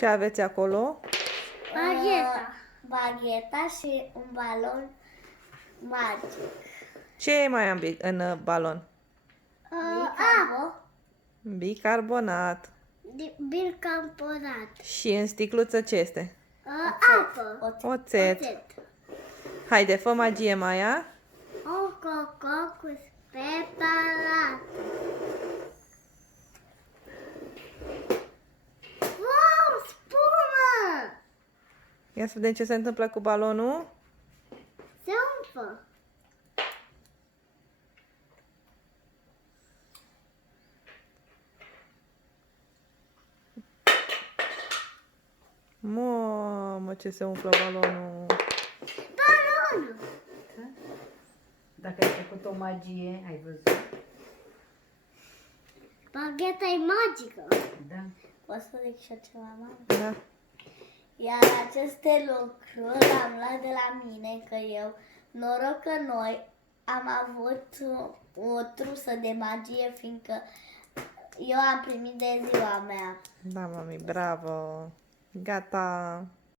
Ce aveți acolo? Bagheta. Bagheta și un balon magic. Ce mai am în balon? Apă. Bicarbonat. Bicarbonat. Și în sticluță ce este? Apă. Oțet. Haide, fă magie, Maia. O coco cu spepalat. Wow, spumă! Ia să vedem ce se întâmplă cu balonul. Se umflă. Mamă, ce se umflă balonul. Balonul! Dacă ai făcut o magie, ai văzut? Bagheta e magică. Da. Poți să zic și ceva, mamă? Da. Iar aceste lucruri am luat de la mine, că eu, noroc că noi am avut o trusă de magie, fiindcă eu am primit de ziua mea. Da, mami, bravo. Gata.